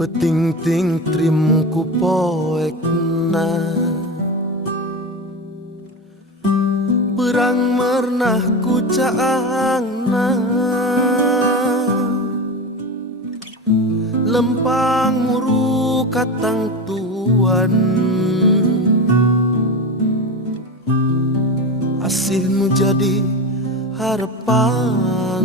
Peting-ting trim ku poekna berang mernah ku caangna lempang muru katang tuan asihmu jadi harapan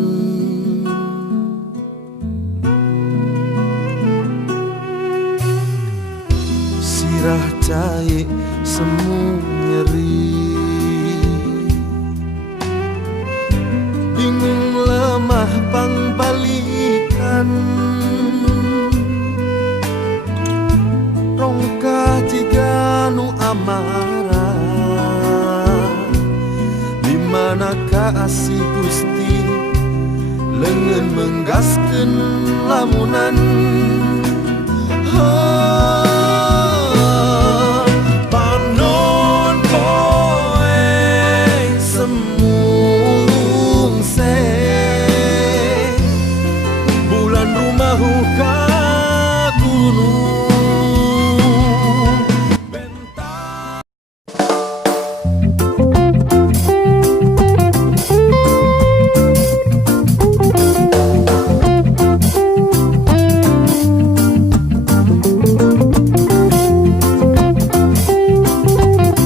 sirah cai semu nyeri bingung lemah pangbalikan rongkah jika nu amarah di manakah asih Gusti lengan menggaskeun lamunan